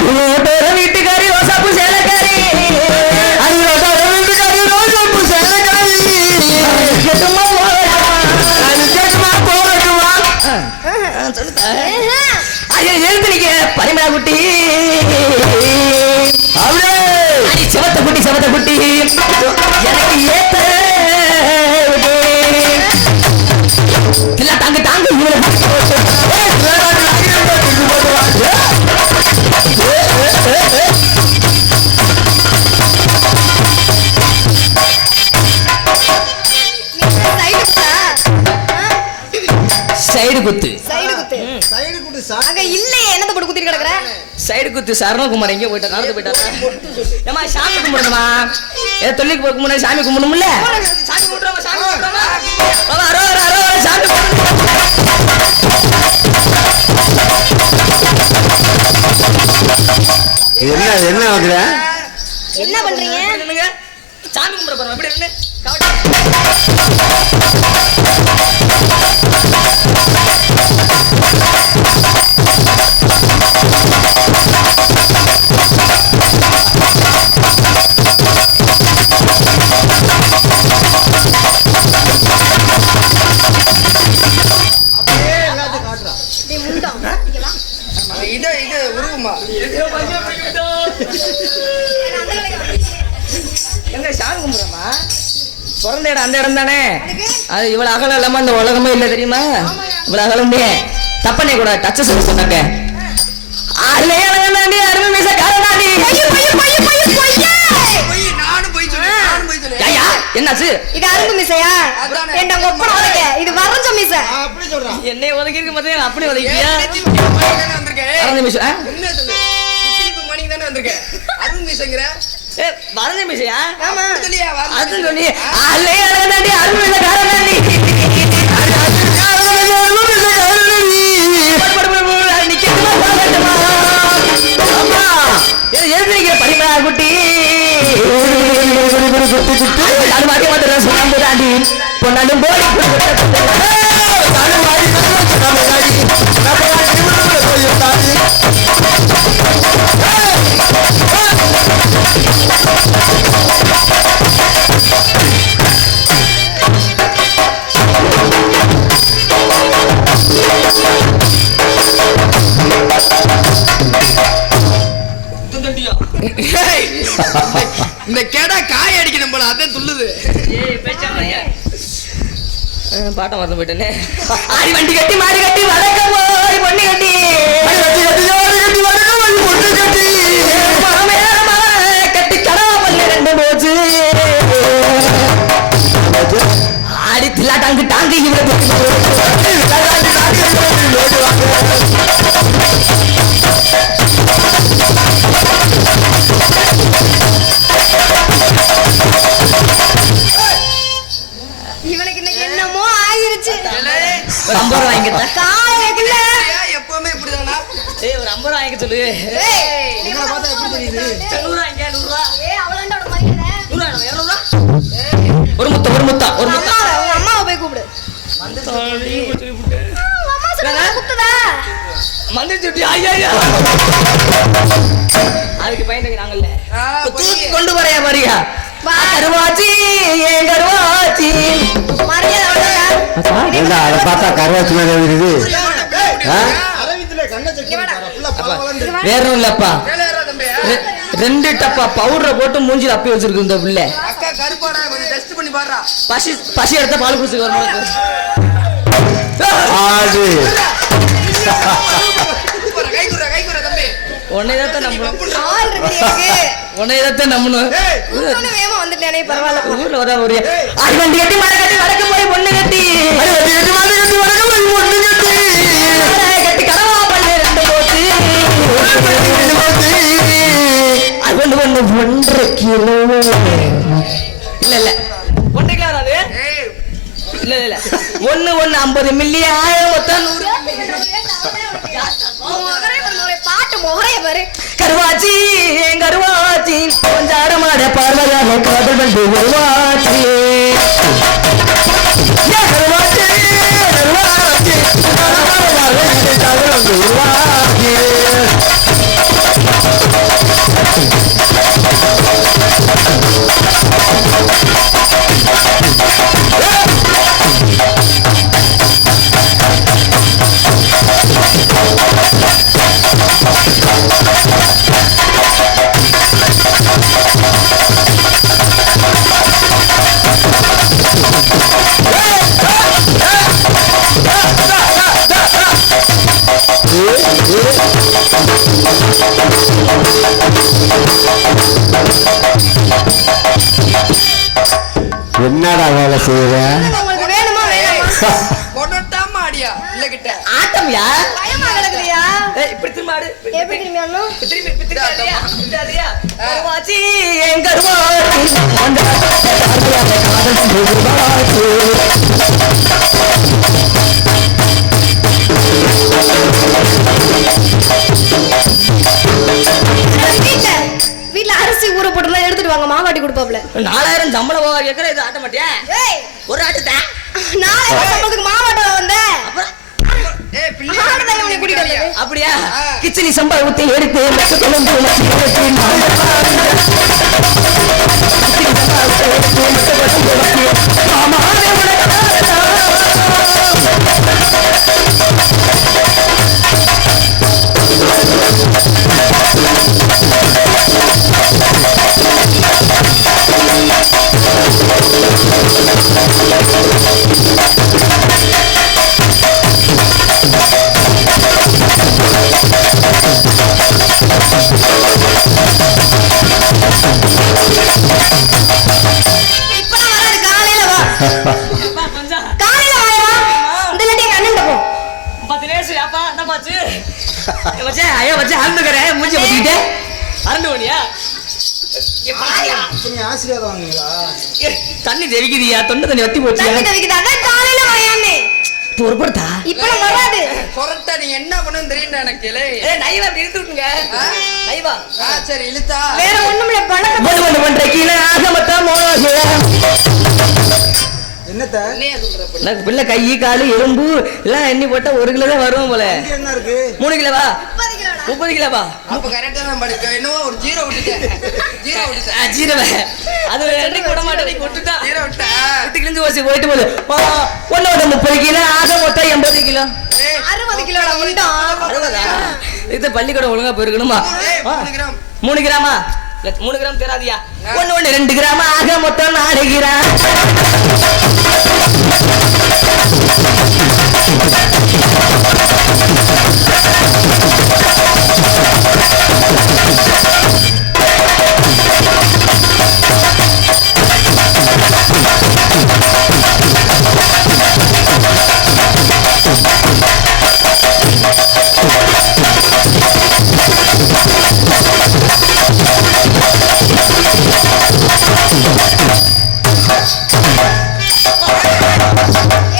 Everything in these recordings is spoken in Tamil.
வீட்டுக்காரி ரோசாப்பு சேலக்காரி வீட்டுக்காரி ரோசாப்பு சேலக்காரி எழுந்திரிக்க பரிமளா குட்டி செவத்த குட்டி செவத்த குட்டி எனக்கு ஏத்த தாங்க தாங்க சைடு குத்து அங்க இல்லையே என்னத போட்டு குத்திட்டு கிடக்குற சைடு குத்து சரணகுமார் எங்க போயிட்டா நடந்து போயிட்டாரா ஏமா சாமி கும்பிடுமா ஏ தொல்லிக்கு போக முன்னாடி சாமி கும்பிடணும்ல சாமி கும்பிடுறோமா சாமி கும்பிடுறோமா பாபா அரோரா அரோரா சாமி என்ன என்ன ஆகுற என்ன பண்றீங்க என்னங்க சாமி கும்பிட போறோம் அப்படி என்ன எங்க சாமி கும்பிடுறோமா பிறந்த இடம் அந்த இடம் தானே அது இவ்வளவு அகலம் இல்லாம அந்த உலகமே இல்லை தெரியுமா இவ்வளவு அகலமே தப்பனே கூட டச்ச சொல்லி சொன்னாங்க என்னாச்சு இது அரும்பு மிசையா ஏண்டா கொப்பற உலக இது வறஞ்ச மிச அப்படி சொல்றான் என்னை உலகி இருக்கு மத்தே அப்படி உலகியா வறஞ்ச மிச என்ன சொல்லு குட்டிப்பு மணி தானே வந்திருக்கேன் அரும்பு மிசங்கற ஏ வறஞ்ச மிசையா ஆமா சொல்லியா அது சொல்லி அல்லே அழகாண்டி அரும்பு மிச காரணாண்டி பரிமளா குட்டி அது மாத்தி மாத்திர சொன்னாடி பொன்னாலும் போடி இந்த கேடா காய் அடிக்கணும் போல அதான் துள்ளுது பாட்ட மறந்து போயிட்டேனே ஆடி வண்டி கட்டி மாடி கட்டி வளர்க்க போய் பொண்ணு கட்டி கட்டி கடவா பண்ண ரெண்டு போச்சு ஆடி தில்லா டாங்கு டாங்கு இவ்வளவு இவனுக்கு இன்னைக்கு என்னமோ ஆயிருச்சு 50 ரூபாய் வாங்கிட்ட காலையில எப்பவுமே இப்படிதானா ஏய் ஒரு 50 ரூபாய் வாங்க சொல்லு ஏய் நீ பார்த்தா எப்படி தெரியுது 100 ரூபாய் 100 ரூபாய் ஏய் அவளண்டா ஒரு மரியாதை 100 ரூபாய் 200 ரூபாய் ஒரு முத்தா உங்க அம்மாவை போய் கூப்பிடு வந்து சொல்லி கூப்பிட்டு அம்மா சொல்லுங்க கூப்பிட்டதா மந்திரி சுட்டி ஐயா அதுக்கு பயந்துங்க நாங்கல்ல தூக்கி கொண்டு வரையா மரியா கருவாச்சி ஏன் கருவாச்சி மரியாதை என்ன அதை பார்த்தா கருவாச்சி மாதிரி இருக்குது வேற ஒண்ணும் இல்லப்பா 2 டப்பா பவுடரை போட்டு மூஞ்சில அப்பி வச்சிருக்கு இந்த புள்ள அக்கா கருப்பாடா கொஞ்சம் டெஸ்ட் பண்ணி பாருடா பசி எடுத்த பால் குடிச்சு வரணும் ஆடு கை குற தம்பி உன்னையதான் நம்பணும் ஆள் இருக்கு உன்னையதான் நம்பணும் உடனே வேமா வந்துட்டேனே பரவாயில்ல ஊர்ல வர ஒரு ஆடி வண்டி கட்டி மலை கட்டி வடக்கு போய் பொண்ணு கட்டி கட்டி கடவா பண்ணு 2 போச்சு அது ஒன்று 1.5 கிலோ இல்ல 1.5 கிலோ வராது இல்ல 1 50 மில்லி மொத்தம் 100 பாட்டு முகரைய பாரு கருவாச்சி கருவாச்சி கொஞ்சாடமாட பார்வையாக காதல் வந்து உருவாச்சி கருவாச்சி கருவாச்சி உருவாச்சி என்னடா வேலை செய்யற? உங்களுக்கு வேணுமா வேணாமா? கொடட்டாம ஆடியா இல்லகிட்ட ஆட்டம்யா பயமா கிடக்குறியா? இப்படி திரும்ப ஆடு எப்படி திரும்பி ஆடணும்? திரும்பி ஆடுறியா? ஆடுறியா? கருவாச்சி என் கருவாச்சி அந்த காதல் கருவாச்சி வீட்டுல அரிசி ஊற போட்டுலாம் எடுத்துட்டு வாங்க, மாவாட்டி கொடுப்பாப்ல. 4000 சம்பளம் போக கேக்குற இது ஆட்ட மாட்டியா? ஏய், ஒரு ஆட்டுதா 4000 சம்பளத்துக்கு மாவாட்ட வந்த. அப்புறம் ஏய் பிள்ளை ஆடுதான் உன்னை கூட்டிட்டு வந்தது. அப்படியா கிச்சடி சம்பா ஊத்தி எடுத்து மச்ச குழம்பு மச்சி எடுத்து இப்பதான் வராது, காலையில வா. காலையில வாயா. இந்த இல்லாட்டி எங்க அண்ணன்ட்ட போ. தண்ணி தெரிக்குதியா தொண்டை தண்ணி வத்தி போச்சு தண்ணி தவிக்குது, அதான் காலையில வாயாமே. பொறுப்படுத்தா இப்பதான் வராது. கொரட்டா நீ என்ன பண்ணுன்னு தெரியும்டா எனக்கு லே. நைவா அப்படி இழுத்து விட்டுங்க நைவா சரி இழுத்தா வேற ஒண்ணுமில்ல, பணத்தை ஒன்று ஒன்று கீழே ஆக மொத்தம் என்னத்த என்னைய சொல்ற பிள்ளை பிள்ளை கை காலு எலும்பு எல்லாம் எண்ணி போட்டா 1 கிலோ தான் வரும் போல. என்ன இருக்கு? 3 கிலோவா 30 கிலோடா. 30 கிலோவா அப்ப கரெக்டா தான் படிக்க என்னவோ ஒரு ஜீரோ விட்டுட்டேன் ஜீரவை அது ரெண்டைக்கு விட மாட்டேன் நீ விட்டுட்டா ஜீரோ விட்டா விட்டு கிழிஞ்சு போச்சு போயிட்டு போகுது 30 கிலோ ஆக மொத்தம் 80 கிலோ 60 கிலோடா உண்டா. 60 இது பள்ளிக்கூடம் ஒழுங்கா போயிருக்கணுமா 3 கிராம் 3 கிராமா 3 கிராம் தராதியா 1 2 கிராம் ஆக மொத்தம் 4 கிராம்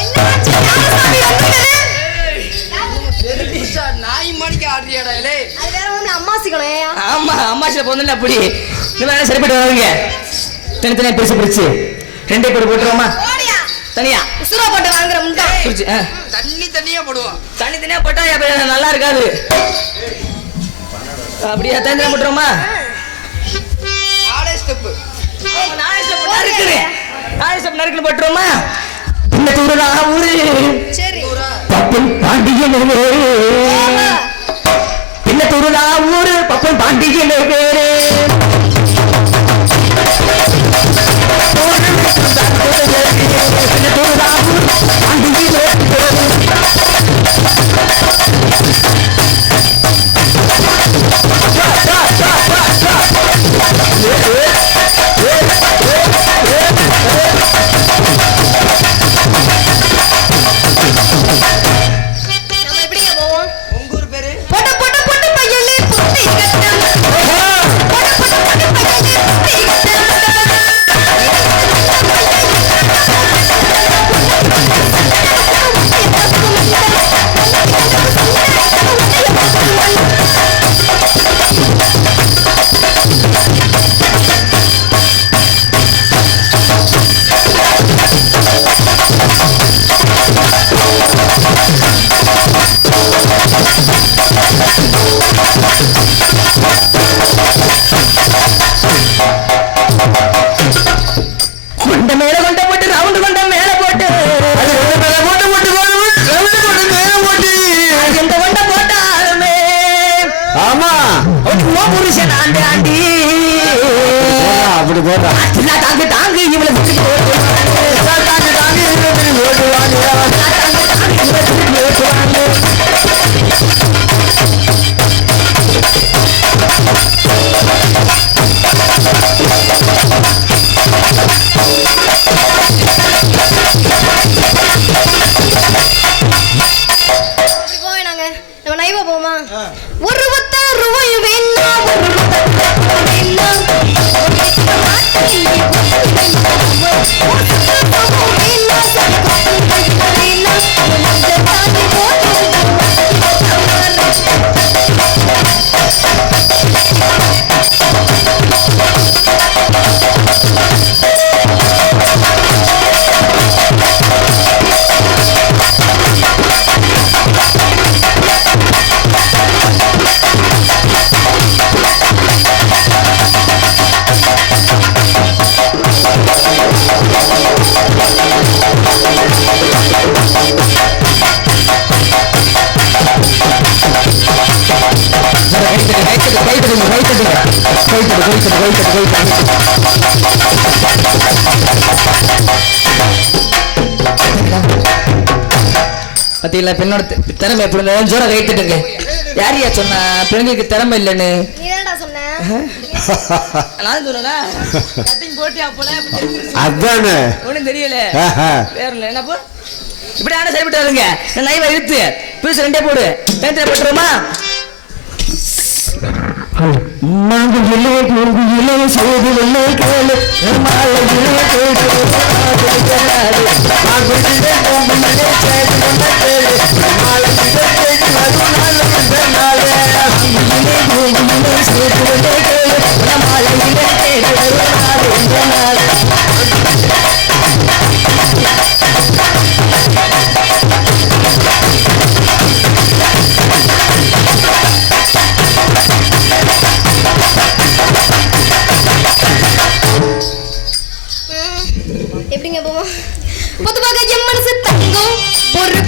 என்னாச்சு? யாரசாமி வந்தது? நாய் மணிக்கு ஆடுறியாடா லே அது வேற ஒண்ணுமில்ல, அம்மாசிக்கணும் ஏயா. ஆமா அம்மாச்சில போந்தல அப்படி இந்த வேலை சரிப்பட்டு வராதுங்க தனித்தனியா பிரிச்சு 2 பேர் போட்டுருவோமா ஓடியா. தனியா உசுரா போட்டு வாங்குற முண்டா. பிரிச்சு தண்ணியா போடுவான் தனித்தனியா போட்டா அப்ப நல்லா இருக்காது அப்படியே தனித்தனியா போட்டுருவோமா 4 ஸ்டெப் நறுக்குன்னு போட்டுருவோமா இந்த தூரா ஊரு சரி. பப்பன் பாண்டியன் ஆமா. இந்த தூரா ஊரு பப்பன் பாண்டியன் பேரு நம்ம எப்படிங்க போவோம்? உங்க ஊர் பேரு பொட்டு பொட்டு பொட்டு பையலே புத்தி கட்டம். பொட்டு பொட்டு பொட்டு பையலே புத்தி கட்டம். கொண்ட மேல கொண்ட போட்டு ரவுண்டு கொண்ட மேல போட்டு எந்த கொண்ட போட்டாலுமே ஆமா புருஷன் ஆண்டு ஆண்டி அப்படி போடுறா தாங்கு தாங்கு இவ்வளவு தாங்கு தாங்கு ஓட்டுவாங்க பாத்தீங்களா பெண்ணோட திறமை எப்படி ஜோர கைத்துட்டுங்க. யாரையா சொன்னா பெண்களுக்கு திறமை இல்லைன்னு? நீதான்டா சொன்ன. நான் சொன்னா கட்டிங் போட்டியா போல அதானே ஒன்னும் தெரியல. வேற இல்ல என்னப்போ இப்படி ஆனா சரிப்பட்டு வருங்க. நைவ இழுத்து பீஸ் ரெண்டே போடு. பேத்துல போட்டுருமா? மாங்குயிலே பூங்குயிலே சோது வெள்ளை கேளு மாலையிலே கேளு மாங்குயிலே பூங்குயிலே சேது வெள்ளை கேளு மாலையிலே கேளு மறுநாள் வந்தனாலே மாங்குயிலே பூங்குயிலே சேது வெள்ளை கேளு மாலையிலே கேளு மறுநாள் வந்தனாலே எப்படிங்க போவோம்? பொதுவாக என் மனசு தங்கம் ஒரு